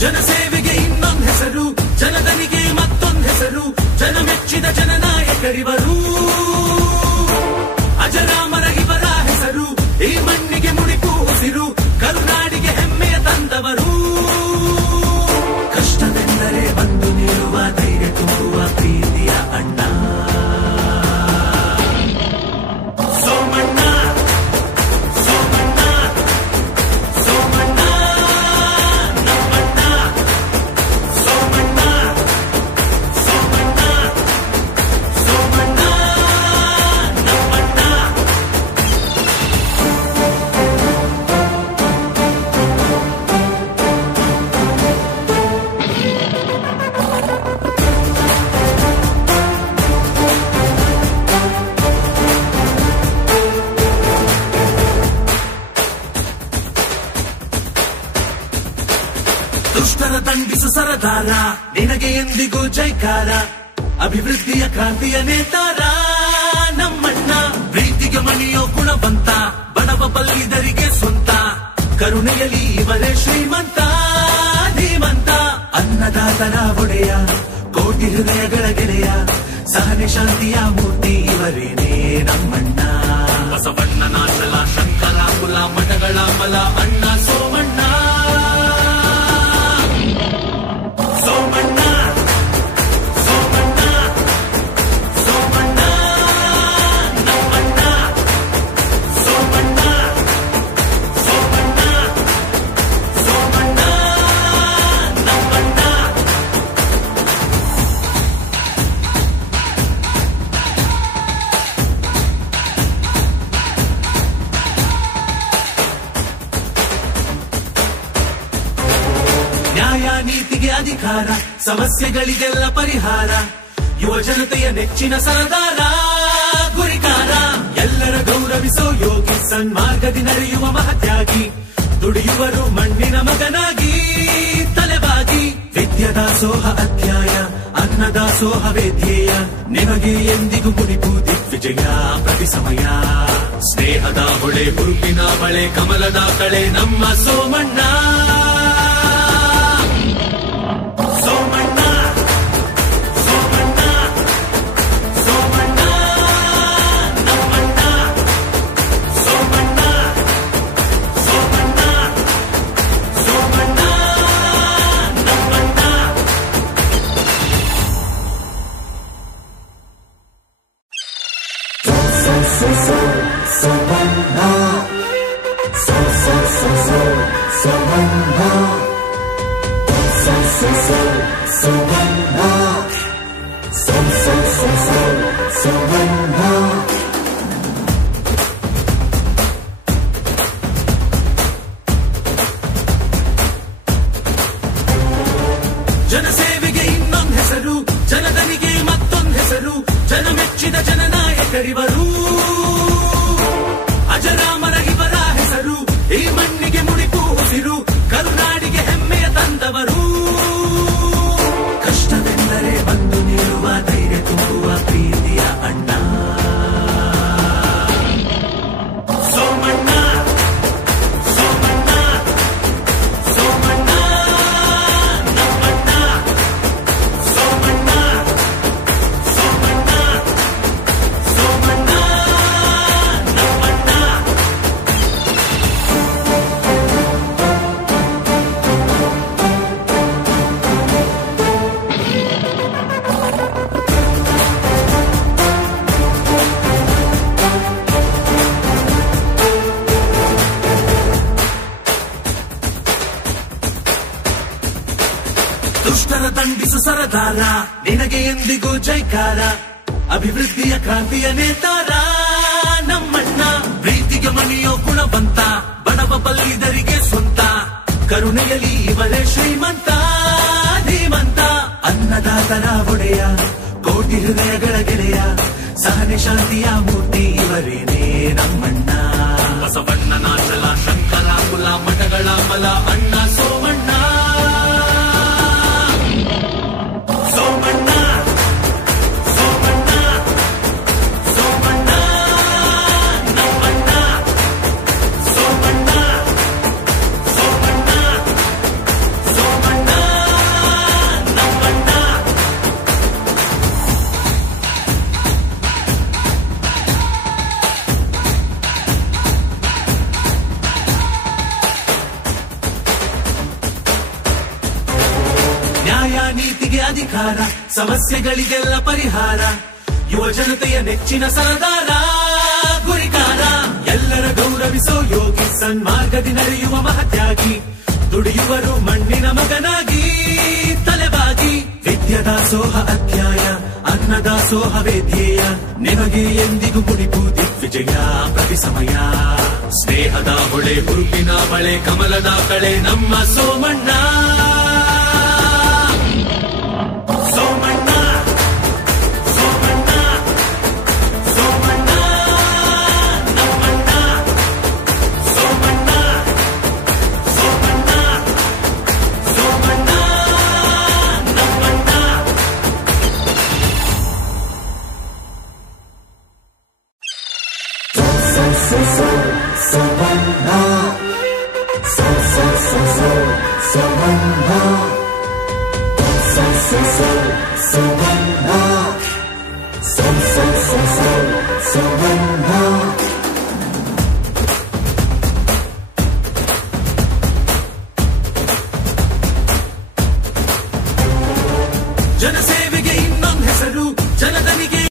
ಜನಸೇವೆಗೆ ಇನ್ನೊಂದು ಹೆಸರು, ಜನದನಿಗೆ ಮತ್ತೊಂದು ಹೆಸರು, ಜನ ಮೆಚ್ಚಿದ ಜನನಾಯಕರಿವರು. ಅಜರಾಮರ ಇವರ ಹೆಸರು ಈ ಮಣ್ಣಿಗೆ ಮುಡಿಪು ಉಸಿರು, ಕರುನಾಡಿಗೆ ಹೆಮ್ಮೆಯ ತಂದವರು. ಕಷ್ಟವೆಂದರೆ ಬಂದು ನೀಡುವ ಧೈರ್ಯ ತುಂಬುವ ಪ್ರೀತಿಯ ಅಣ್ಣ ಸೋಮಣ್ಣ. ಸೋಮಣ್ಣ ಸೋಮಣ್ಣ ನಮ್ಮಣ್ಣ. ಸೋಮಣ್ಣ ಸೋಮಣ್ಣ ಸೋಮಣ್ಣ ನಮ್ಮಣ್ಣ. ದುಷ್ಟರ ದಂಡಿಸು ಸರದಾರ, ನಿನಗೆ ಎಂದಿಗೂ ಜೈಕಾರ. ಅಭಿವೃದ್ಧಿಯ ಕ್ರಾಂತಿಯ ನೇತಾರ ನಮ್ಮಣ್ಣ. ಪ್ರೀತಿಗೆ ಮಣಿಯೋ ಗುಣವಂತ, ಬಡವ ಬಲ್ಲಿದರಿಗೆ ಸ್ವಂತ. ಕರುಣೆಯಲ್ಲಿ ಇವರೇ ಶ್ರೀಮಂತ ಧೀಮಂತ. ಅನ್ನದಾತರ ಒಡೆಯ, ಕೋಟಿ ಹೃದಯಗಳ ಗೆಳೆಯ, ಸಹನೆ ಶಾಂತಿಯ ಮೂರ್ತಿ ಇವರೇನೇ ನಮ್ಮಣ್ಣ. ಬಸವಣ್ಣನ ಚಲ, ಶಂಕರ ಕುಲ, ಮಠಗಳ ಮಲ ಅಣ್ಣ ಸೋಮಣ್ಣ. ಸೋಮಣ್ಣ ಸೋಮಣ್ಣ ಸೋಮಣ್ಣ ನಮ್ಮಣ್ಣ. ಸೋಮಣ್ಣ ಸೋಮಣ್ಣ ಸೋಮಣ್ಣ ನಮ್ಮಣ್ಣ. ನ್ಯಾಯ ನೀತಿಗೆ ಅಧಿಕಾರ, ಸಮಸ್ಯೆಗಳಿಗೆಲ್ಲ ಪರಿಹಾರ. ಯುವ ಜನತೆಯ ನೆಚ್ಚಿನ ಸರದಾರ, ಗುರಿಕಾರ. ಎಲ್ಲರ ಗೌರವಿಸೋ ಯೋಗಿ, ಸನ್ಮಾರ್ಗದಿ ನಡೆಯುವ ಮಹತ್ಯಾಗಿ. ದುಡಿಯುವರು ಮಣ್ಣಿನ ಮಗನಾಗಿ ತಲೆಬಾಗಿ. ವಿದ್ಯಾದಾಸೋಹ ಅಧ್ಯಾಯ, ಅನ್ನದಾಸೋಹವೇ ಧ್ಯೇಯ. ನಿಮಗೆ ಎಂದಿಗೂ ಮುಡಿಪು ದಿಗ್ವಿಜಯ ಪ್ರತಿ ಸಮಯ. ಸ್ನೇಹದ ಹೊಳೆ, ಹುರುಪಿನ ಬಳೆ, ಕಮಲದ ಕಳೆ ನಮ್ಮ ಸೋಮಣ್ಣ. ಸೋಮಣ್ಣ ಸೋಮಣ್ಣ ಸೋಮಣ್ಣ ನಮ್ಮಣ್ಣ. ಸೋಮಣ್ಣ ಸೋಮಣ್ಣ ಸೋಮಣ್ಣ ನಮ್ಮಣ್ಣ. ಜನಸೇವೆಗೆ ಇನ್ನೊಂದು ಹೆಸರು, ಜನದನಿಗೆ ಮತ್ತೊಂದು ಹೆಸರು, ಜನ ಮೆಚ್ಚಿದ ಜನನಾಯಕರಿವರು. ಅಜರಾಮರ ಇವರ ಹೆಸರು ಈ ಮಣ್ಣಿಗೆ ಮುಡಿಪು ಉಸಿರು, ಕರುನಾಡಿಗೆ ಹೆಮ್ಮೆಯ ತಂದವರು. ಕಷ್ಟವೆಂದರೆ ಬಂದು ನೀಡುವ ಧೈರ್ಯ ತುಂಬುವ ಪ್ರೀತಿಯ ಅಣ್ಣ ಸೋಮಣ್ಣ. ಸೋಮಣ್ಣ ಸೋಮಣ್ಣ ನಮ್ಮಣ್ಣ. ಸೋಮಣ್ಣ ಸೋಮಣ್ಣ ಸೋಮಣ್ಣ ನಮ್ಮಣ್ಣ. ದುಷ್ಟರ ದಂಡಿಸು ಸರದಾರ, ನಿನಗೆ ಎಂದಿಗೂ ಜೈಕಾರ. ಅಭಿವೃದ್ಧಿಯ ಕ್ರಾಂತಿಯ ನೇತಾರ ನಮ್ಮಣ್ಣ. ಪ್ರೀತಿಗೆ ಮಣಿಯೋ ಗುಣವಂತ, ಬಡವ ಬಲ್ಲಿದರಿಗೆ ಸ್ವಂತ. ಕರುಣೆಯಲ್ಲಿ ಇವರೇ ಶ್ರೀಮಂತ ಧೀಮಂತ. ಅನ್ನದಾತರ ಒಡೆಯ, ಕೋಟಿ ಹೃದಯಗಳ ಗೆಳೆಯ, ಸಹನೆ ಶಾಂತಿಯ ಮೂರ್ತಿ ಇವರೇನೇ ನಮ್ಮಣ್ಣ. ಬಸವಣ್ಣನ ಛಲ, ಶಂಕರ ಕುಲ, ಮಠಗಳ ಬಲ, ಅಣ್ಣ ಸೋಮಣ್ಣ. ಸೋಮಣ್ಣ ಸೋಮಣ್ಣ ಸೋಮಣ್ಣ ನಮ್ಮಣ್ಣ. ಸೋಮಣ್ಣ ಸೋಮಣ್ಣ ಸೋಮಣ್ಣ ನಮ್ಮಣ್ಣ. ನ್ಯಾಯ ನೀತಿಗೆ ಅಧಿಕಾರ, ಸಮಸ್ಯೆಗಳಿಗೆಲ್ಲ ಪರಿಹಾರ, ಯುವ ಜನತೆಯ ನೆಚ್ಚಿನ ಸರದಾರ, ಗುರಿಕಾರ. ಎಲ್ಲರ ಗೌರವಿಸೋ ಯೋಗಿ, ಸನ್ಮಾರ್ಗದಿ ನಡೆಯುವ ಮಹತ್ಯಾಗಿ, ದುಡಿಯುವರು ಮಣ್ಣಿನ ಮಗನಾಗಿ ತಲೆಬಾಗಿ. ವಿದ್ಯಾದಾಸೋಹ ಅಧ್ಯಾಯ, ಅನ್ನದಾಸೋಹವೇ ಧ್ಯೇಯ, ನಿಮಗೆ ಎಂದಿಗೂ ಮುಡಿಪು ದಿಗ್ವಿಜಯ ಪ್ರತಿ ಸಮಯ. ಸ್ನೇಹದ ಹೊಳೆ, ಹುರುಪಿನ ಬಳೆ, ಕಮಲದ ಕಳೆ ನಮ್ಮ ಸೋಮಣ್ಣ. ಸೋಮಣ್ಣ ಸೋಮಣ್ಣ ಸೋಮಣ್ಣ ನಮ್ಮಣ್ಣ. ಸೋಮಣ್ಣ ಸೋಮಣ್ಣ ಸೋಮಣ್ಣ ನಮ್ಮಣ್ಣ. Savannah.